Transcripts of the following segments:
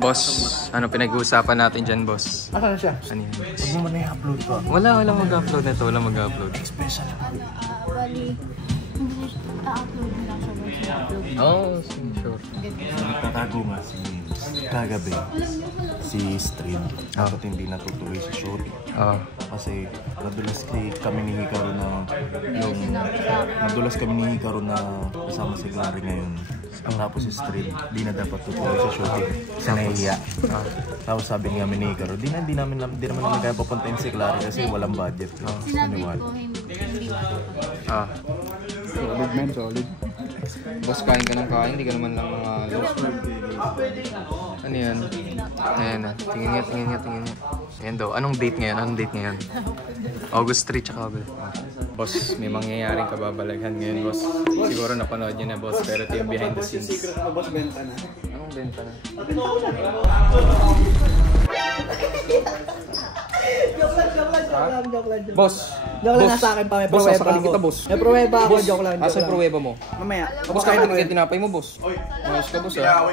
Boss, ano pinag-uusapan natin dyan, boss? Ano na siya? Ano yan? Huwag mo muna i-upload ko. Walang mag-upload na ito. Walang mag-upload. Special. Bali, hindi i-upload mo lang siya once i-upload. Oo, sure. Nagtatago nga si kagabi. Si Stream. Dapat hindi natutuloy sa shooting. Kasi nadulas kami ni Hikaru na kasama si Gary ngayon. Tapos si Stream, di na dapat tutuloy sa shooting. Siya nahihiya. Tapos sabi nga ni Hikaru, di naman namin kaya papuntahin si Clary kasi walang budget. Sinabi ko, hindi matutuloy. Solid man, solid. Boss, kain ka ng kain, hindi ka naman lang lost. Ano yan? Ayan na. Tingin nga. Ayan daw. Anong date ngayon? August 3 tsaka August. Boss, may mangyayaring kababalaghan ngayon, boss. Siguro napanood niyo na, boss. Pero ito yung behind the scenes. Secret mo, boss, benta na. Anong benta na? Joke lang. Boss! Joke lang nasa akin pa, may Boss, pruweba nasa kalig ako. kita, boss. May pruweba ako, joke lang. Asa yung pruweba mo? Mamaya. Boss, kahit nagkaya tinapay mo, boss. Ayos ka, boss, ah.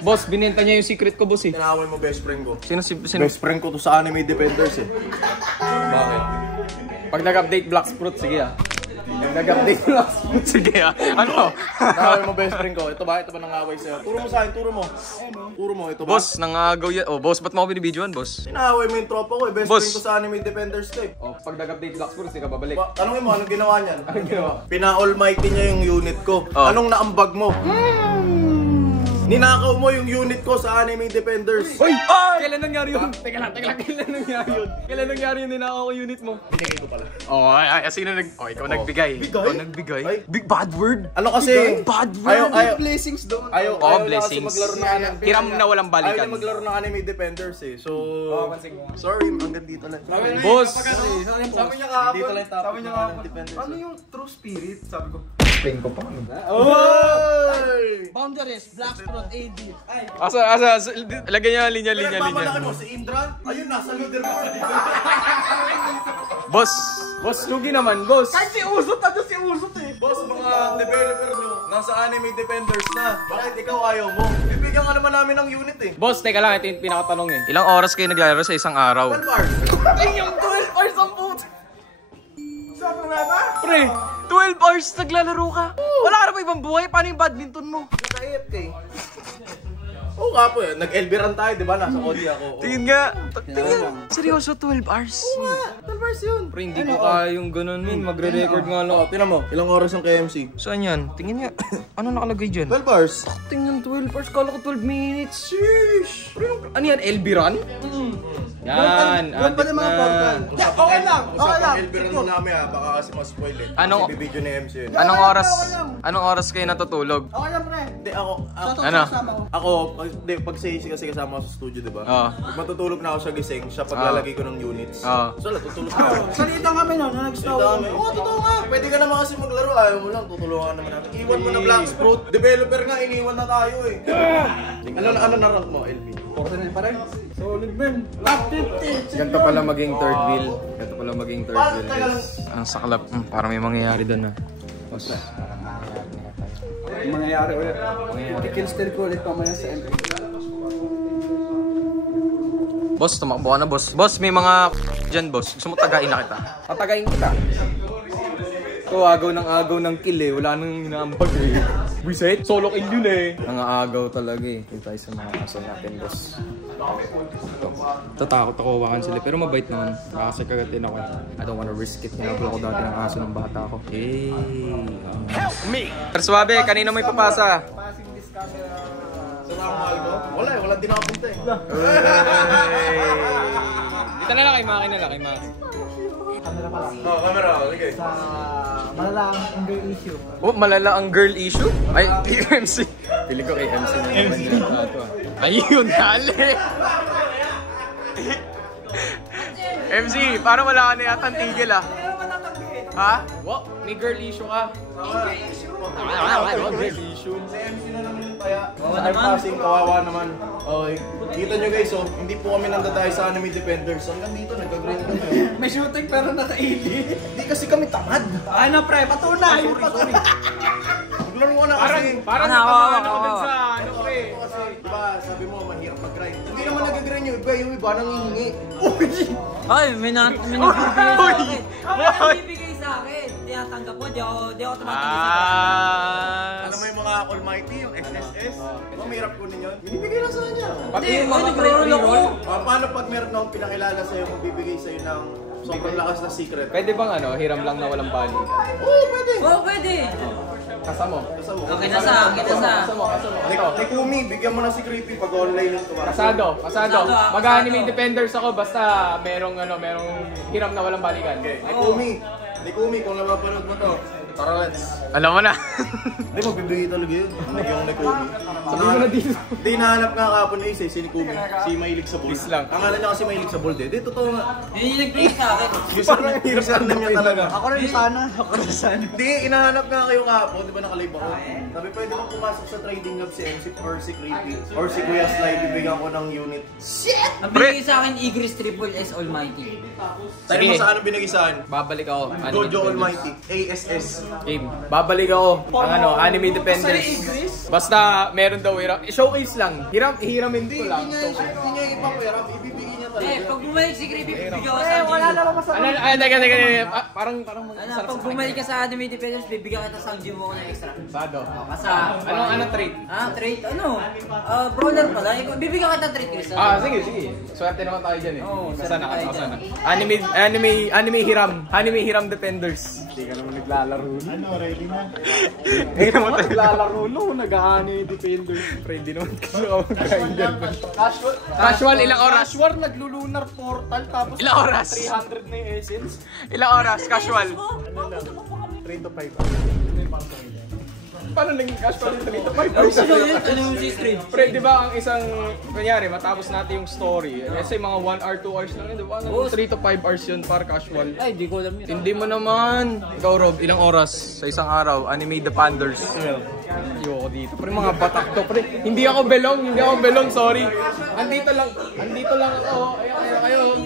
Boss, binenta niya yung secret ko, boss, eh. Tinaway mo best friend ko. Sino? Best friend ko to sa Anime Defenders eh. Bakit? Pag nag-update Black Fruit, sige ah. Pag nag-update Black Fruit, sige ah. Ano? Tinaway mo best friend ko. Ito ba nangaway sa'yo? Turo mo sa akin, turo mo. Turo mo, ito ba? Boss, nangagaw yan. Oh, boss, ba't mo ako binibidyoan, boss? Tinaway mo yung tropa ko eh. Best Boss. friend ko sa Anime Defenders to eh. Oh, pag nag-update Black Fruit, hindi ka babalik. Tanungin mo, anong ginawa niyan? Anong ginawa? Pina-almighty niya yung unit ko. Oh. Anong naambag mo? Ninakaw mo yung unit ko sa Anime Defenders. Uy! Ay! Kailan nangyari yun? Teka lang. Kailan nangyari yun? Kailan nangyari yun ninakaw ko unit mo? Binigay ko pala. Oh, sino ikaw nagbigay. Bigay? Ikaw nagbigay? Ay. Big bad word. Ano kasi? Bad word. Ayaw. Blessings doon. Ayaw Oh, na kasi blessings. maglaro ng anime. Hiram na walang Ayaw balikan. na maglaro ng Anime Defenders eh. So, sorry, hanggang dito lang. Boss! Sabi niya kahapon. Dito lang topic ng Anime Defenders. Ano yung true spirit? Sabi ko. Pain ko pa. Oy! Boundaries, Black Fruit AD. Ay. Asa, lagyan niya linya. Pinagmamalaki mo si Indra? Ayun, nasa leader mo. Boss, lugi naman, boss. Ay, si Usot eh. Boss, mga developer nyo, nasa Anime Defenders na. Bakit ikaw ayaw mo? Bibigyan ka naman namin ng unit eh. Boss, teka lang, ito yung pinakatanong eh. Ilang oras kayo naglalaro sa isang araw? 12 hours. Ay, yung 12 hours ang puto. Sabi na ba? Pre, 12 hours naglalaro ka? Wala ka na ba ibang buhay? Paano yung badminton mo? Naka-AFK. Oo nga po eh. Nag-LB-RAN tayo, di ba? Nasa Kodi ako. Tingin nga. Seryoso, 12 hours? Oo nga, 12 hours yun. Pre, hindi ko kaya yung ganun min. Magre-record nga lang. Oo, tinan mo. Ilang oras ang KMC? Saan yan? Tingin nga. Ano nakalagay dyan? 12 hours. Tingnan 12 hours. Kala ko 12 minutes. Sheesh. Ano yan? LB run? Yan. Doon pa yung mga portal. Okay lang. LB-RAN mo namin ha. Baka kasi ma-spoil eh. Anong- Kasi bibidyo ni MC yun. Anong oras kayo natutulog? Okay lang, pre. Hindi, ako, Ano? pag kasi kasama ako sa studio, di ba? Oo. Pag matutulog na ako sa gising, siya paglalagay ko ng units. Oo. So, natutulog na ako. Salita kami no, nung nag-stop. Oo, totoo nga. Pwede ka naman kasi maglaro. Ayaw mo lang, tutulungan naman natin. Iwan mo na Black Fruit. Developer nga, iniwan na tayo eh. Ano na rank mo, LB? Portal pa rin. Solid man. Top 50. Ganito pala maging third wheel. Guys. Ang saklap. Parang may mangyayari doon na. Boss. Mangyayari ulit. Kikilster ko ulit pamaya sa MP. Boss, tumakbo ka na, boss. Boss, may mga dyan, boss. Gusto mo tagain na kita? Tatagain kita. Ito, agaw ng kill eh. Wala nang inaambag eh. Reset? Solo kill yun eh. Nangaagaw talaga eh. Yung tayo sa mga aso natin, boss. Tatakot ako hawakan sila. Pero mabait naman. Kasi kagatin ako. I don't wanna risk it. Hinablo ako dati ng aso ng bata ko. Help me! Pero swabe, kanina may papasa. Sa mahal ko? Wala eh, walang dinapunta eh. Dito na lang kay Maki Oo, camera ako, sige. Malala ang girl issue. Oh, malala ang girl issue? Ay, MC. Pili ko kay MC na naman yun. Ayun, dali. MC, parang wala ka na yata ang tigil ah. Ha? Wow, may girl issue ka. Girl issue. Si MC na naman yung kaya. Sa passing, kawawa naman. Okay. Kita nyo guys, oh, hindi po kami nandadayo sa Anime Defenders. Hanggang dito, nagka-grind kami. May shooting pero naka-80. Hindi kasi kami tamad. Ano pre, patunay. Sorry. Maglaro ko na kasi. Parang nakawawa ka sa ano pre. Kasi, diba, sabi mo, mahirap mag-grind. Hindi naman nag-grind yung iba nangihingi. Ay, may nagbibigay sa akin. May nagbibigay sa akin. Tinatanggap mo, di ako tumatingin sa Alam mo yung mga almighty, yung SSS? Mahirap kunin yun. Binibigay lang sa kanya. Pati Hindi, yung mga nag-roll ako. Paano pag meron akong pinakilala sa'yo, magbibigay sa'yo ng sobrang lakas na secret? Pwede bang ano, hiram lang na walang bali? Oo, pwede. Oo, pwede. Kasama. Okay na sa. Ni Kumi, bigyan mo na si Creepy pag online yung tumakas. Kasado. Kasado. Mag-anime defenders ako basta merong hiram na walang balikan. Okay, ni Kumi, kung napapanood mo to, tara let's. Alam mo na. Hindi, magbibigay talaga yun. Yung ni Kumi. Sabi mo na dito. Hindi, nahanap nga kahapon ni Ace, si ni Kumi. Si Mahilig sa Bold. Please lang. Ang alam niya kasi Mahilig sa Bold eh. Di, totoo nga. Yun yung nag-play sa akin. Username niya talaga. Ako rin sana. Hindi, inahanap nga kayo kahapon. Di ba nakalive ako? Sabi, pwede bang pumasok sa trading hub si MC or si Creepy or si Kuya Sly, bibigyan ko ng unit. Ang binigay sa akin, Igris Triple S Almighty. Tayo mo sa anong binigay sa akin? Babalik ako. Gojo Almighty, ASS. Game. Babalik ako. Ang anime defenders. Basta meron daw hiram. Showcase lang. Hiramin ko lang. Hindi niya ipapera, ibibigay niya talaga. Pag bumalik si Creepy, bibigyan ko sa wala naman masama. Teka. Parang Pag bumalik ka sa Anime Defenders, bibigyan kita sa gym mo ng extra. Sado. Kasa. Ano trade? Trade? Brawler pala. Bibigyan kita trade, Chris. Sige. Swerte naman tayo dyan eh. Oo, Kasana swerte ka. tayo dyan. Anime hiram. Anime hiram defenders. Hindi ka naman naglalaro. Ano, ready na? Hindi ka naman Naglalaro no, nag-aanay defender. Hindi naman kasi ako mag-grinder. Casual. Casual, ilang oras? Casual, naglulunar portal tapos Ilang oras? 300 na yung essence. Ilang oras? Casual. 3 to 5. Paano naging casual yung 3 to 5 Ano hours? yun? Ano yung si stream? Pre, di ba ang isang, kunyari, matapos natin yung story, kasi mga 1 hour, 2 hours lang yun, di ba? 3 to 5 hours yun para casual. Ay, di ko alam yun. Hindi mo naman. Ikaw, Rob, ilang oras sa isang araw? Anime the Panders. Ayoko dito. Pre, mga batak to. Pre, hindi ako belong, sorry. Andito lang ako. Ayan kayo.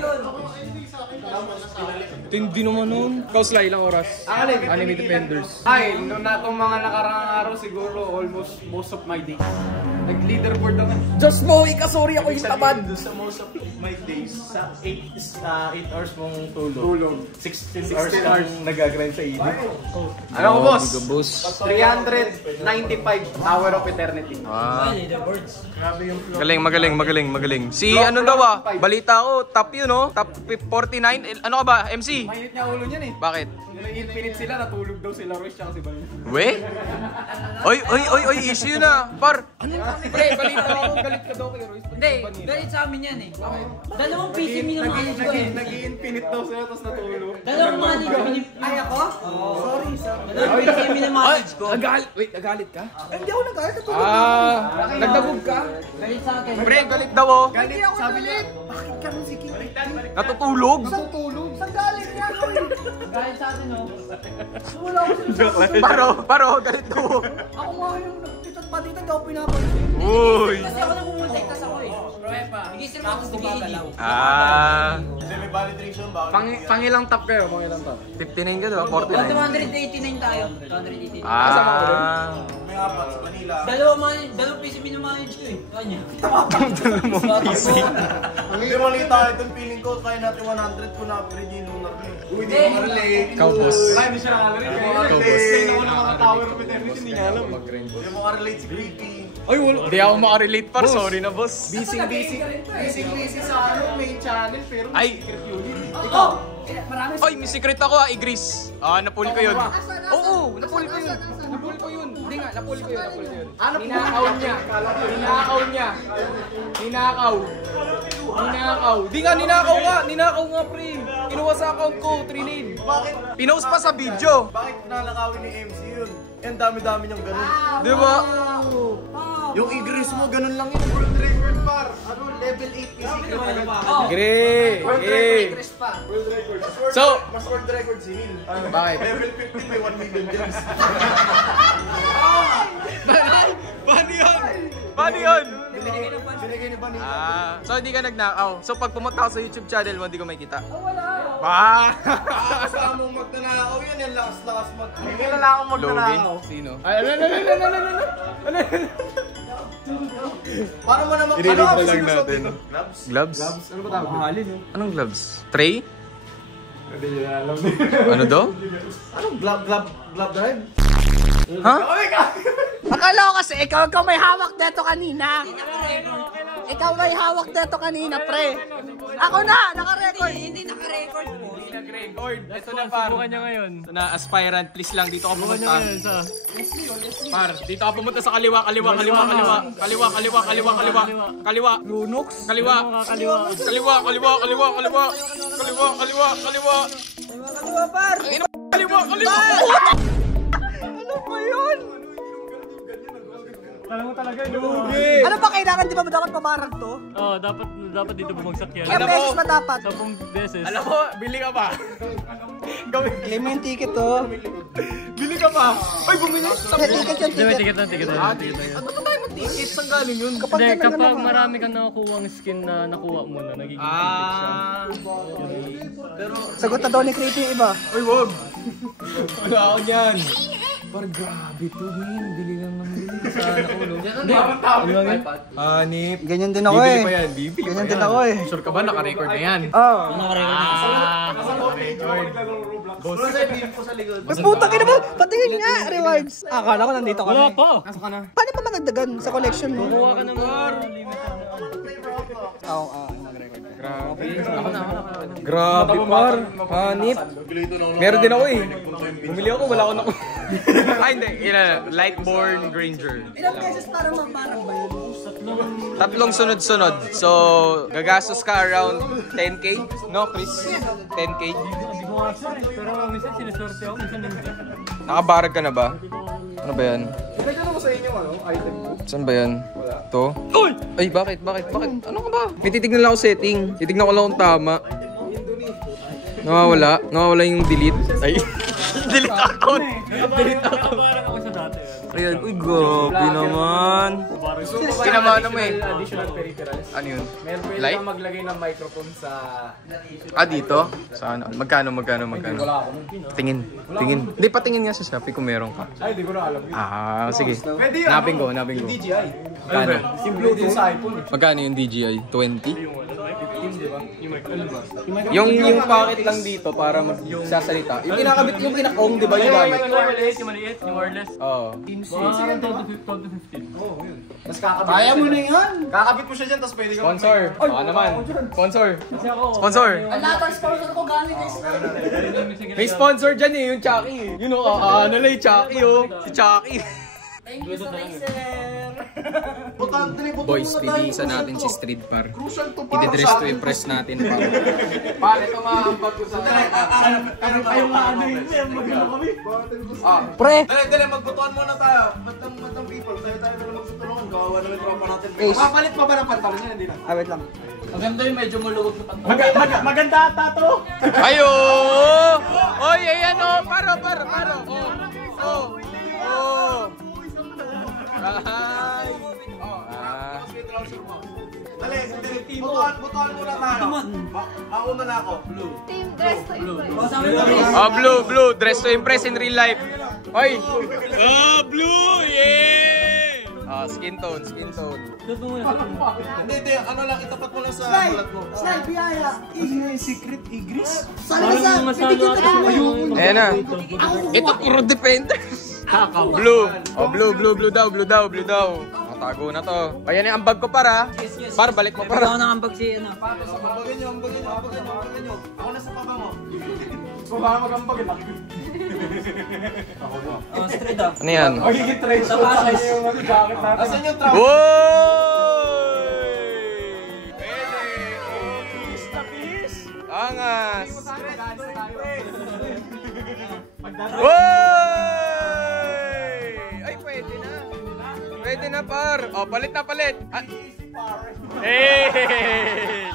Hindi naman nun. Ikaw, Sly, ilang oras? Anime Defenders. Ay, noon na itong mga nakarang araw siguro almost most of my days. Nag-leaderboard naman. Diyos mo, sorry ako yung tamad. Sa most of my days, sa 8 hours mong tulog. 16 hours kang nag-grind sa ilog. Ano ko, boss? Boss. 395 Hour of Eternity. Ay, leaderboards. Magaling. Si ano daw balita ko, top yun no? Top 49. Ano ka ba, MC? Mainit niya ulo niyan eh. Bakit? Infinite sila, natulog daw sila Royce tsaka si Bayo. We? Oy, issue na. Par, pre, balita ko, galit ka daw kay Royce. Hindi, galit sa amin yan eh. Dalawang PC minamanage ko eh. Nag-infinite daw sila tapos natulog. Dalawang manage ko. Ay, ako? Sorry. Dalawang PC minamanage ko. Nagalit ka? Hindi ako nag-aaral, natulog. Nagdabog ka? Galit sa akin. Pre, galit daw oh. Galit, sabi niya, bakit ka nung si King? Natutulog? Saan tulog? Saan galing niya, Roy? Galit sa akin oh. Wala ako sinasabi. Paro, galit daw. Ako nga yung nagtitat pa dito, hindi ako pinapansin. Uy. Kasi ako namumultek tas ako eh. Nag-isip ako tapos nag-iidip. Kasi may validation ba? Pangilang top kayo, pangilang top. 59 ka diba? 289 tayo. 289. May apat sa Manila. Dalawang PC minamanage ko eh. Kanya. Hindi malita itong feeling ko, kaya natin 100 kung na-upgrade yung lunar ko. Uy, di mo relate. Ikaw, boss. Ay, hindi siya nakakalit. Ikaw, boss. Hindi ako na mga Tower of Eternity, hindi niya alam. Hindi mo ka-relate si Creepy. Ay, wala. Di ako makarelate par. Sorry na, boss. Busy sa main channel, pero Ay. secret unit. Ikaw! Oy, may secret ako Igris. Napuli ko yun. Oo, napuli ko yun. Napuli ko yun. Hindi nga, napuli ko yun. Ninakaw niya. Di nga, ninakaw nga pre. Kinuha sa account ko, Trinade. Bakit? Pinost pa sa video. Bakit nalakawin ni MC yun? Ang dami-dami niyang ganun. Di ba? Yung Igris mo, ganun lang yun. World record par. Ano, level 8 yung secret agad. World record pa. World record. So, Mas world record si Neil. bakit? Level 15 may 1 million views. Paano yun? Binigay ni Bunny. So hindi ka nagnakaw. So pag pumunta ka sa YouTube channel mo, hindi ko makikita. Wala. Kasama mong magnanakaw yun, yung lakas-lakas Hindi na lang ako Logan? magnanakaw. Sino? Ay, ano? Paano mo naman? I-read Ano na ang lang sinusuot natin. dito? Gloves? Ano ba tawag? Mahalin eh. Anong gloves? Tray? Hindi nyo alam. Ano daw? Anong glove drive? Ha? Akala ko kasi ikaw may hawak dito kanina. Ikaw may hawak dito kanina, pre. Ako na, naka-record. Hindi naka-record mo. Nag-record. Ito na par. Subukan niya ngayon. Ito na, aspirant. Please lang, dito ka pumunta. Par, dito ka pumunta sa kaliwa. Lunox? Kaliwa. Par! Ano ba yun? Alam mo talaga, lugi. Ano ba kailangan? Di ba dapat pamarag to? Oo, dapat dito bumagsak yan. Ilang beses ba dapat? 10 beses. Alam mo, bili ka pa. Claim mo yung ticket to. Bili ka pa. Ay, bumili. Ticket yung May ticket. ticket na. Ano ba tayo ng ticket? Saan galing yun? Kapag Hindi, ganun kapag naman. marami kang nakukuha ang skin na nakuha mo na, nagiging ticket siya. Pero, Sagot na daw ni Creepy yung iba. ay, wag. Wala ako niyan. Par, grabe to, Min. Bili lang ng bili. Sana ulo. Hindi, iPad. Hanip. Ganyan din ako Bibili eh. pa yan, bibili pa Ganyan yan. din ako eh. Sure ka ba? Naka-record na yan. Oo. Puta ka na mo! Patingin nga! Rewards! Akala ko nandito ka Wala na. pa! Paano pa managdagan sa collection mo? Kuha ka ng mga limited na. Oo, nag-record. Grabe, par. Hanip. Meron din ako eh. Bumili ako, wala ako na. Ay, hindi. Lightborn Granger. Ilang beses para mamarag ba yun? Tatlong sunod-sunod. So, gagastos ka around 10K? No, Chris? 10K? Hindi ko nga sure eh. Pero minsan sinuswerte ako, minsan hindi. Nakabarag ka na ba? Ano ba yan? Ipagyan mo sa inyo, item ko. Saan ba yan? Ito? Ay, bakit? Ano ka ba? May titignan lang ako setting. Titignan ko lang kung tama. Nawawala yung delete. Ay, delete account. Nakabarang ako sa dati. Ayan, uy, grabe naman. Kinamana mo eh. Additional peripherals. Ano yun? Meron pwede Light? kang maglagay ng microphone sa... Dito? Saan? Magkano? Wala ako nun. Tingin. Hindi, patingin nga sa Shopee kung meron ka. Ay, di ko na alam yun. Sige. Pwede yun. Hanapin ko. DJI. Magkano? Yung Bluetooth sa iPhone. Magkano yung DJI? 20? 15, di ba? Yung pocket lang dito para magsasalita. Yung kinakabit, yung kinakong, di ba yung gamit? Yung maliit, yung wireless. Oo. Mga 12 to 15. Tapos kakabit. Kaya mo na yan! Kakabit mo siya dyan, tapos pwede ka... Sponsor. Baka naman. Sponsor. Kasi ako, Sponsor. Ang lahat ng sponsor ko galing guys. May sponsor dyan eh, yung Chucky. You know, yung Chucky oh. Si Chucky. Thank you sa Racer! Boys, pilisan natin si Street Par. I-dress to impress natin pa. Pare, ito maambag ko sa... Ano kayo nga ano yun? Magano kami? Pre! Dali, magbutuan muna tayo. Matang people, tayo magsutulungan. Kawawa naman tropa natin. Ace. Papalit pa ba ng pantalon niya? Hindi na. Wait lang. Maganda yung medyo malugod na pantalon. Maganda ata to! Ayo! Oy, ayan oh! Paro! Oh! Ay! Dali, butuan muna tayo. Mauna na ako. Blue. Team dress to impress. Blue. Dress to impress in real life. Oy! Blue! Yeah! Skin tone. Hindi. Ano lang, itapat mo lang sa balat mo. Snell, biyaya! Secret Igris? Sana ba sa... Bibigyan ka ng ngayon! Ayan na. Ito puro defender. Blue. Blue daw. Tago na to. Ayan yung ambag ko para. Par, balik mo Ako para. nang ambag si ano. Ambagin nyo. Ako na sa papa mo. Baka magambag na. Oh, straight up. Ano yan? Magiging trade sa Tapos. yung jacket natin. Asan yung trap? Woy! Pwede. Angas. Woy! Ay, pwede na par. Palit na. Hey!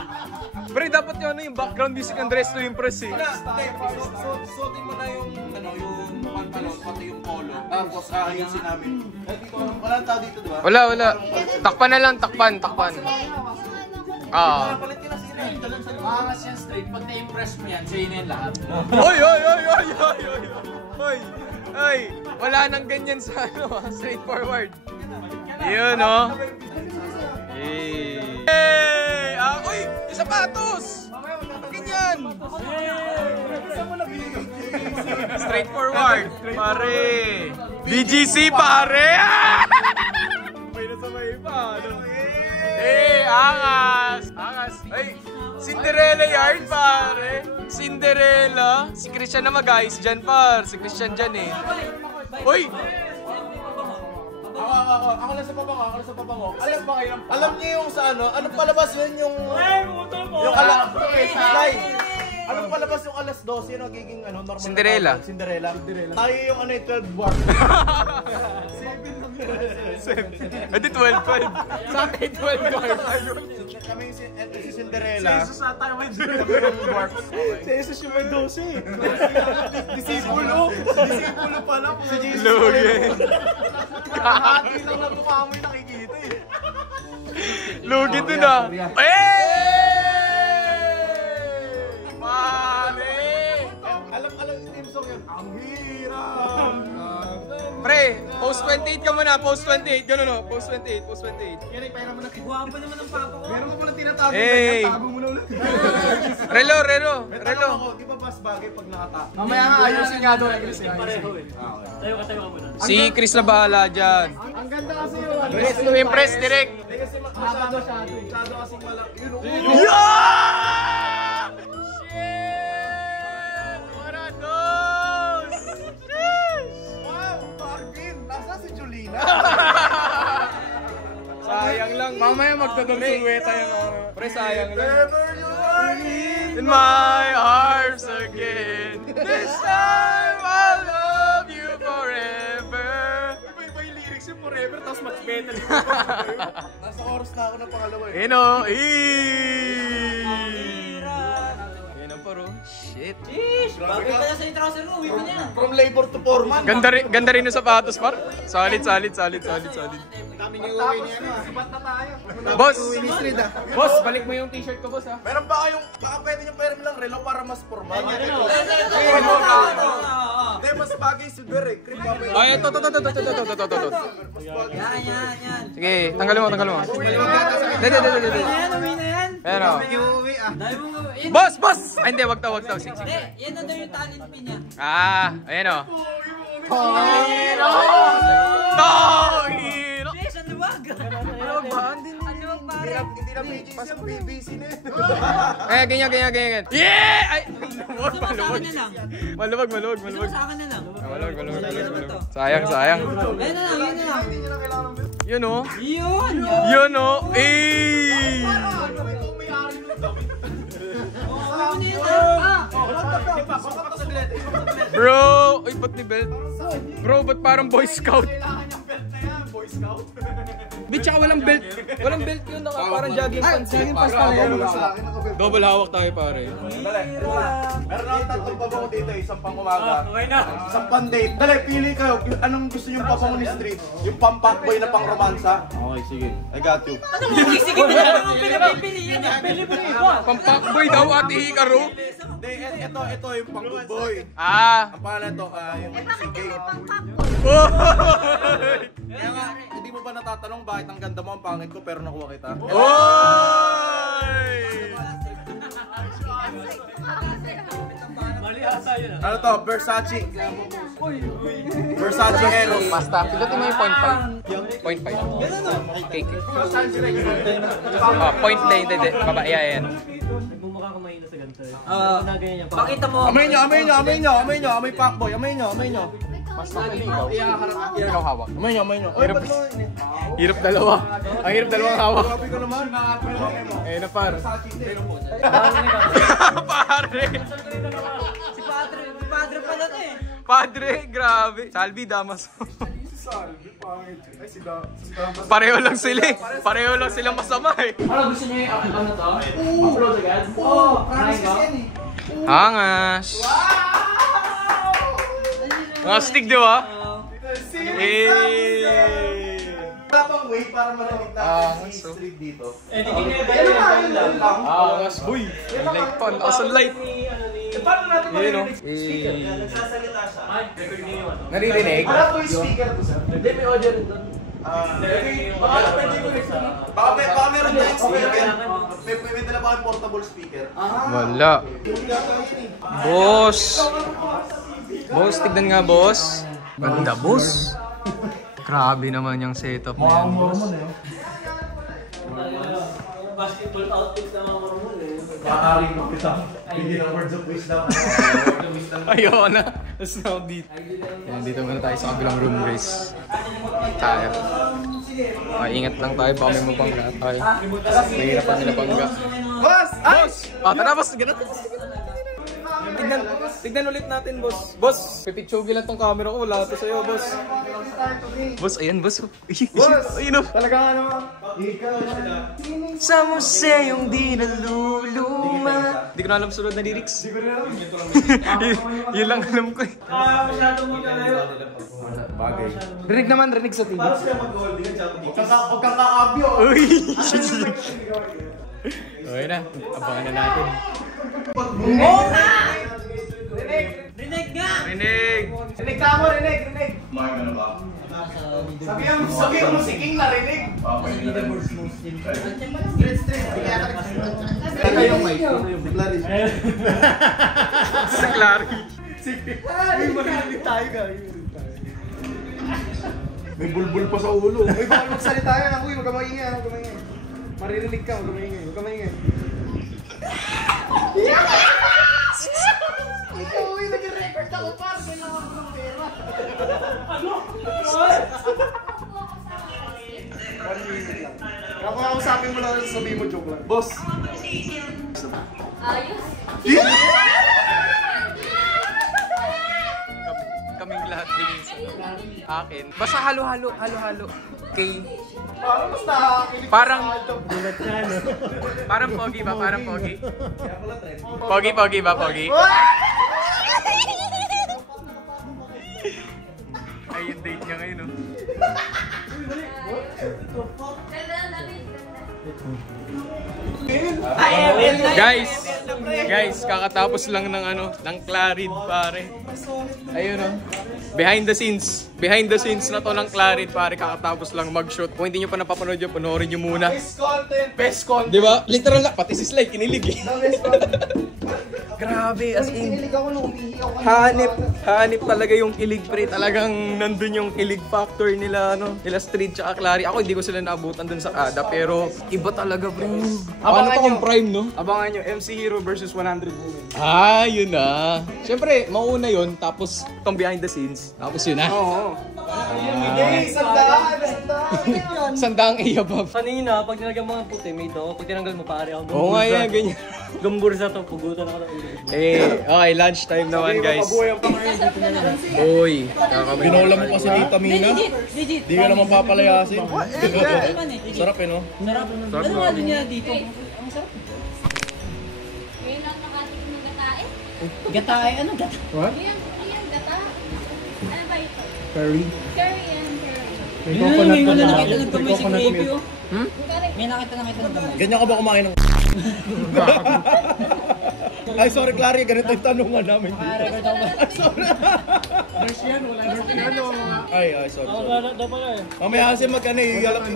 Pre, dapat yung background music ng Dress to Impress eh. Suotin mo na yung pantalon, pati yung polo. Tapos ayusin namin. Walang tao dito, di ba? Wala. Takpan na lang, takpan. Palit ka na sila. Angas yan straight. Pag na-impress mo yan, sa'yo na yan lahat. Oy! Wala nang ganyan sa straightforward. Yun, no? Hey! Uy! Yung sapatos! Ganyan! Straightforward, pare! BGC, pare! May nasabay pa, ano? Hey! Angas! Angas! Ay! Cinderella yard, pare! Cinderella! Si Christian na mag-ayos dyan, par! Si Christian dyan, eh! Uy! Ako lang sa pabango. Alam ba kayo? Alam niyo yung sa ano? Anong palabas yun yung... Yung anong palabas yung alas 12? Yung nagiging ano? Normal Cinderella. Cinderella. Tayo yung ano 12 bar. 7. Edi 12. Sa akin 12 bars. Kami si Cinderella. Jesus na tayo may Kami yung dwarfs. Si Jesus yung may 12. Disipulo pala. Si Jesus. Lugi. Kahati lang na mukha mo yung nakikita eh. Lugi to na. Mare! Alam yung team song yun. Ang hirap. Pre, post 28 ka muna. Post 28. Gano'n no? Post 28. Post 28. Yan ay pera mo na. Guwapo naman ang papa ko. Meron mo pala tinatago. Hey! Tago mo na ulit. Relo. Ako, di ba mas bagay pag nakata? Mamaya nga ayusin nga doon. Pareho eh. Tayo ka muna. Si Chris na bahala dyan. Ang ganda kasi yun. Impress direct. Kasi masyado kasing malaki. Yeah! Shit! What are those? Wow, Marvin! Nasa si Julina? Sayang lang. Mamaya magdadagsuweta yung pre, sayang lang. Never you are In my arms again. This time I'll love you forever. Iba yung lyrics yung forever, tapos mag-metal yung Nasa oras na ako ng pangalawa eh. Yan o. Yan ang paro. Shit. Bagay pala sa trouser mo, uwi mo niya. From labor to foreman. Ganda rin yung sapatos, par. Solid. Dami niyo uwi niya na. Sibat na tayo. Boss, balik mo yung t-shirt ko, boss, ha. Meron ba kayong, baka pwede nyo pera lang relo para mas formal? Hindi, mas bagay silver eh. Cream ba pwede? Ay, ito. Yan. Sige, tanggalin mo. Dede. Yan, uwi na yan. Ayan o. Dahil mo, yan. Boss! Ay, hindi, wag daw. Sige. Hindi, yan na daw yung talent pin niya. Ayan o. Tohiro! Yes, ang luwag. Ano ba? Ang luwag pare. Hindi na PGC yung BBC na Eh, ganyan. Yeah! Ay! Gusto mo sa akin na lang. Maluwag. Gusto mo sa akin na lang. Maluwag. Sayang. Ayun na lang. Yun o. Yun. Eh! Ano na yun? Bro! Uy, ba't ni belt? Bro, ba't parang Boy Scout? Bitch, tsaka walang belt. Walang belt yun. Parang jogging pants. Double hawak tayo, pare. Meron akong tatlong pabango dito, isang pang umaga. Isang pang date. Dali, pili kayo. Anong gusto nyo pabango ni street? Yung pang fuckboy na pang romansa? Okay, sige. I got you. Sige na lang ang pinapipilian niya. Pili mo iba. Pampakboy daw, Ate Hikaru. Hindi, ito yung pang good boy. Ah! Ang pangalan to, yung CK. Kaya nga, hindi mo ba natatanong bakit ang ganda mo, ang pangit ko, pero nakuha kita? Oy! Ano to? Versace. Versace Eros. Basta, pilotin mo yung 0.5. 0.5. Cake. Point na hindi. Babae, yan. Nagmumukha ka mahina sa ganito eh. Nagayan niya. Pakita mo. Amay nyo, amoy fuckboy, amay nyo. Mas mali ikaw. Ikaw hawak. Amay nyo. Oy, ba't mo? Hirap dalawa. Ang hirap dalawang hawak. Grabe ko naman. Ayun na, par. Pare! Si Padre pala to eh. Padre, grabe. Salvi, Damas. Salvi, pangit. Ay, si Pareho lang sila eh. Pareho lang silang masama eh. Ano gusto niyo yung ano to? Upload agad? Oo, promise kasi yan eh. Hangas. Mga stick, di ba? Wala pang way para malamig na yung street dito. Eh, di kinaya lang. Hangas. Uy! Light pan. Asan light? Paano natin Yun o. Nagsasalita siya. Ay, recording niyo ano? Naririnig? Wala po yung speaker to, sir. Hindi, may audio rin doon. Baka meron tayong speaker. May dala ba kang portable speaker? Wala. Boss! Boss, tignan nga, boss. Ganda, boss. Grabe naman yung setup na yan, boss. Basketball outfit na mga Mormon eh. Maaari mo kita. Hindi ng words of wisdom. Ayoko na. Let's now dito. Yan, dito muna tayo sa kabilang room, guys. Tayo. Ingat lang tayo, baka may mabangga tayo. Mahirapan nila bangga. Boss! Boss! Tara, boss! Ganun. Tignan ulit natin, boss. Boss, pipictugi lang tong camera ko. Wala to sa'yo, boss. Boss, ayan, boss. Boss! Ayun o. Talagang ano? Sa museyong di naluluma. Hindi ko na alam sunod na lyrics. Yun lang alam ko eh. Masyado mo ka ngayon. Bagay. Rinig naman, rinig sa TV. Huwag kang kakabyo. Uy! Okay na, abangan na natin. Rinig nga! Rinig! Rinig ka mo, rinig. Sabi yung musiking narinig. Teka yung mic. Si Clary. Marinig tayo ka. May bulbul pa sa ulo. Uy, baka magsalita yan. Uy, huwag ka maingay. Maririnig ka, huwag ka maingay. Ikaw, uy, nag-record ako para kailangan ko ng pera. Ako kausapin mo lang, sabihin mo joke lang. Boss! Ayos. Kaming lahat din akin. Basta halo-halo. Okay. Parang mas nakakilig Parang sa Parang pogi ba? Parang pogi? Pogi ba? Pogi? Ay, yung date niya ngayon, oh. Guys, kakatapos lang ng Clarid, pare. Ayun, oh. Behind the scenes na to ng Clarid, pare. Kakatapos lang mag-shoot. Kung hindi nyo pa napapanood yun, panoorin nyo muna. best content. Diba? Literal lang, pati si Sly, kinilig eh. Best content. Grabe, as in. Kinilig ako nung umihi ako. Hanip talaga yung kilig, pre. Talagang nandun yung kilig factor nila, nila Street tsaka Clary. Ako hindi ko sila naabutan dun sa kada, pero iba talaga, bro. Paano to kung prime, no? Abangan nyo, MC Hero versus 100 Women. Ah, yun na. Siyempre, mauna yun, tapos itong behind the scenes, tapos yun na. Oo. Hey, sandaan! Sandaang iyabab. Kanina, pag nilagyan mo ng puti, may do. Pag tinanggal mo, pare ako. Oo nga yan, ganyan. Gumbursa to, pugutan ako ng ulo. Okay, lunch time naman, guys. Uy, Binola mo kasi Tita Mina. Legit! Di ka naman papalayasin. Sarap eh, no? Sarap. Ano nga doon niya dito? Ang sarap. Ngayon lang nakatikim ng gatae. Gatae, ano gatae? Ayan, gata. Ano ba ito? Curry. Curry yan, curry. Ngayon ko na nakita ng kamay si Gravy, oh. Curry. May nakita ng kamay. Ganyan ka ba kumain ng Ay, sorry, Clary. Ganito yung tanungan namin. Record ako ba? Ay, sorry. Dapat pala eh. Mamaya kasi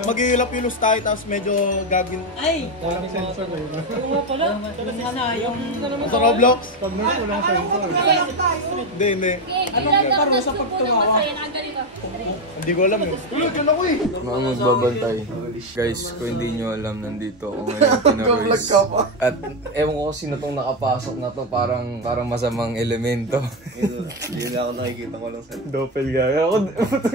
mag-iilap-ilos tayo, tapos medyo gagawin. Ay! Oo nga pala. Sana yung... Sa Roblox? Hindi. Ano ang karo sa pagtumawa? Hindi ko alam yun. Mga magbabantay. Guys, kung hindi nyo alam, nandito ako ngayon pinaroys. At ewan ko kung sino tong nakapasok na to, parang masamang elemento. Hindi na ako nakikita ko lang sa Doppelganger.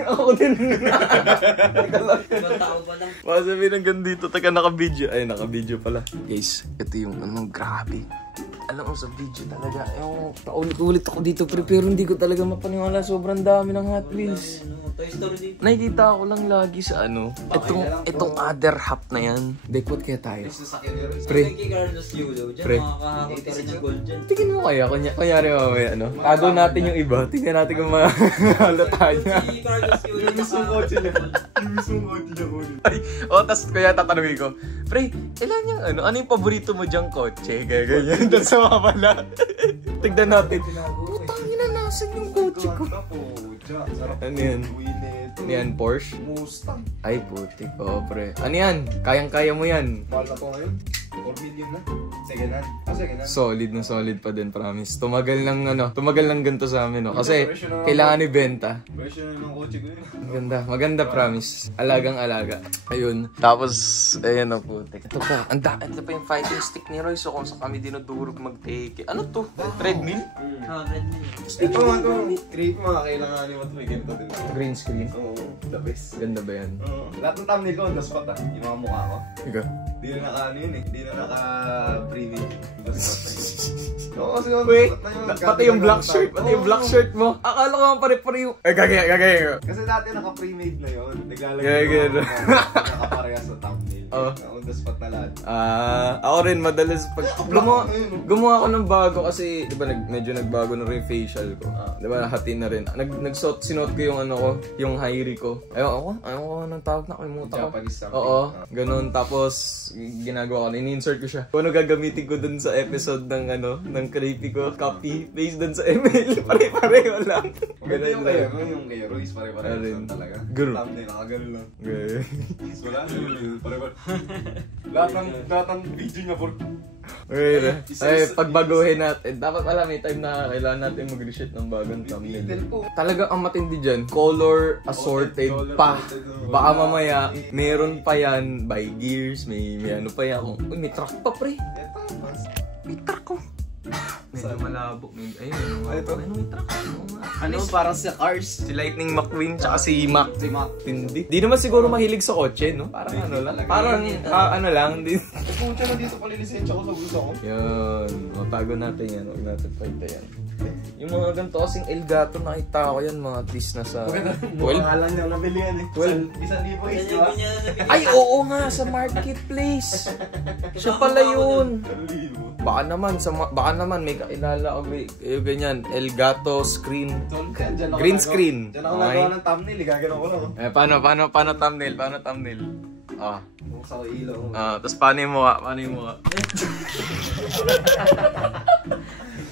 Ako din. Ibang tao pa lang. Baka sabihin hanggang dito, taga naka-video. Ay, naka-video pala. Guys, ito yung grabe. Alam mo sa video talaga, paulit-ulit ako dito, pero hindi ko talaga mapaniwala. Sobrang dami ng Hot Wheels. Toy Story dito. Nakikita ko lang lagi sa itong other half na yan. Dekwat kaya tayo. Pre. Kay Carlos Yulo, dyan Pre. makakahakot ka rin ng gold dyan. Tingin mo kaya, kunyari mamaya, tago natin yung iba. Tingnan natin kung mahalata niya. Si Carlos Yulo, Ay, tas kaya tatanungin ko, pre, ilan yung ano yung paborito mo dyang kotse? Ganyan, doon sa mabala. Tignan natin. Putang ina na Nasaan yung kotse ko? Ano yan? Ano yan, Porsche? Mustang. Ay, putik. Oo, pre. Ano yan? Kayang-kaya mo yan. Mahal na to ngayon. 4 million na. Second hand. Second hand. Solid na solid pa din, promise. Tumagal lang ganito sa amin, no? Kasi kailangan ibenta. Presyo na ng kotse ko yun. Maganda, promise. Alagang-alaga. Ayun. Tapos, ayan na putik. Ito pa, ito pa yung fighting stick ni Roy. So, kung sa kami dinudurog mag-take. Ano to? Treadmill? Ito nga to. Create mo, kailangan mo ito. May ganito din. Green screen. Oo, the best. Ganda ba yan? Lahat ng thumbnail ko, on the spot yung mga mukha ko. Ika? Di na naka ano yun eh. Di na naka-preview. Oo, kasi Pati yung black shirt. Pati yung black shirt mo. Akala ko nga pare-pare yung... Gagay. Kasi dati naka-pre-made na yun. Gagay. Nakaparehas sa thumbnail. On the spot na lahat. Ako rin madalas pag gumawa ako ng bago kasi 'di ba medyo nagbago na rin facial ko. 'Di ba hati na rin. Sinuot ko yung ano ko, yung hairi ko. Ayoko ng tawag na kalimutan ko. Japanese something. Oo, ganun tapos ginagawa ko, in-insert ko siya. Kung ano gagamitin ko dun sa episode ng creepy ko, copy paste dun sa email. Pare-pareho lang. Ganun yung kay Royce, pare-pareho talaga. Thumbnail nakagano lang. Wala pare-pareho. Lahat ng video niya for pagbaguhin natin. Dapat alam, may time na kailangan natin mag-reshoot ng bagong thumbnail. Talaga ang matindi dyan, color assorted pa. Baka mamaya, meron pa yan by gears, may ano pa yan. Uy, may truck pa, pre. May truck ko. Medyo malabo. Ayun, may truck. Ano, parang sa Cars. Si Lightning McQueen tsaka si Mac. Tindi. Di naman siguro mahilig sa kotse, no? Parang ano lang. Parang ano lang. Pucha na dito palilisensya ko sa gusto ko. Yan. Matago natin yan. Huwag natin pwede yan. Yung mga ganito kasing Elgato, nakita ko yan mga at least nasa 12. Pangalan niya nabili yan eh. 12. 1,000 di ba? Ay, oo nga, sa marketplace. Siya pala yun. Baka naman may kailala o ganyan. Elgato screen. Green screen. Diyan ako nagawa ng thumbnail, gagano'n ko lang. Paano thumbnail? Buksa ko ilaw. Tapos paano yung mukha?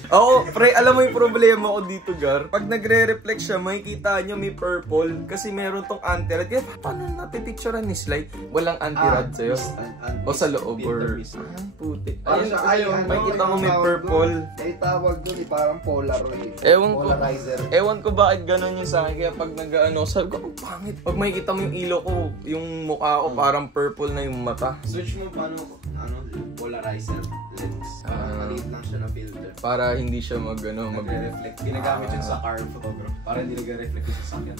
Oo, pre, alam mo yung problema ko dito, Gar? Pag nagre-reflect siya, makikita nyo may purple kasi meron tong anti-rad. Kaya paano natin picturean ni Sly? Walang anti-rad sa'yo? O sa loob or... puti. Ayun, makikita mo may purple. Ay, tawag doon parang Polaroid. Polarizer. Ewan ko bakit gano'n yung sa akin. Kaya pag nag-ano, sabi ko, ang pangit. Pag makikita mo yung ilo ko, yung mukha ko parang purple na yung mata. Search mo paano, polarizer lens. Maliit lang siya na filter. Para hindi siya mag-reflect. Ginagamit yun sa car photograph. Para hindi nag-reflect yung sasakyan.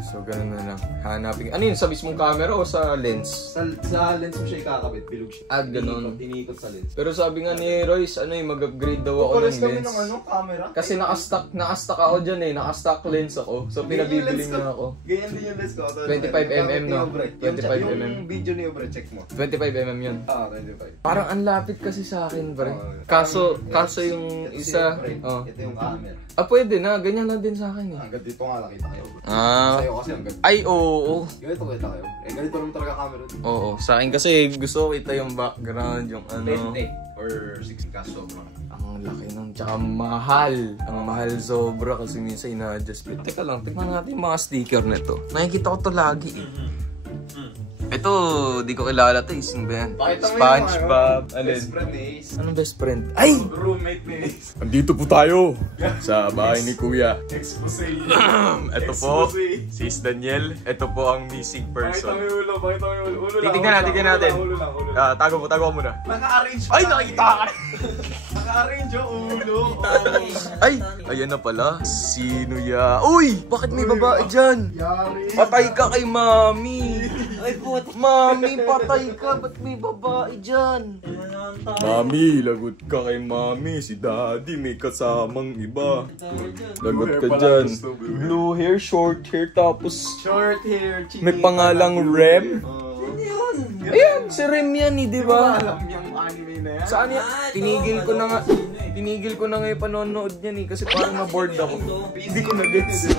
So ganun na lang. Hanapin. Ano yun? Sa mismong camera o sa lens? Sa lens mo siya ikakabit. Bilog siya. Ganun. Iniikot sa lens. Pero sabi nga ni Royce, mag-upgrade daw ako ng lens. Camera? Kasi naka-stock ako dyan eh. Naka-stock lens ako. So pinabibili niya ako. Ganyan din yung lens ko. 25mm no? 25mm. Yung video ni Obre, check mo. 25mm yun. 25. Parang ang lapit kasi sa akin, pre. Kaso yung isa... Ito yung camera. Pwede na. Ganyan na din sa akin eh. Hanggang dito nga nakita kayo. Sa'yo kasi hanggang dito. Ay, oo. Ganito kita kayo. Ganito naman talaga camera. Oo. Sa akin kasi gusto ko kita yung background, yung ano... 20 or 60 ka sobra. Ang laki nun. Tsaka mahal. Ang mahal sobra kasi minsan ina-adjust. Teka lang, tignan natin yung mga sticker nito. Nakikita ko to lagi eh. Ito, di ko kilala to. Sino ba yan? SpongeBob. Best friend ni Ace. Anong best friend? Ay! Roommate ni Ace. Andito po tayo sa bahay ni Kuya. Expose. Ito po, si Daniel. Ito po ang missing person. Pakita mo yung ulo. Titignan natin. Ulo lang. Tago mo muna. Naka-arrange. Ay, nakita ka! Naka-arrange yung ulo. Ay! Ayan na pala. Sino ya? Uy! Bakit may babae dyan? Yari. Patay ka kay Mami! Ay puti! Mami, patay ka! Ba't may babae dyan? Mami, lagot ka kay Mami. Si Daddy may kasamang iba. Lagot ka dyan. Blue hair, short hair, tapos Short hair, chiki. may pangalang Rem. Ayan, si Rem yan eh, di ba? Alam yung anime na yan. Saan yan? Tinigil ko na nga yung panonood niyan eh kasi parang na-bored ako. Hindi ko na-gets.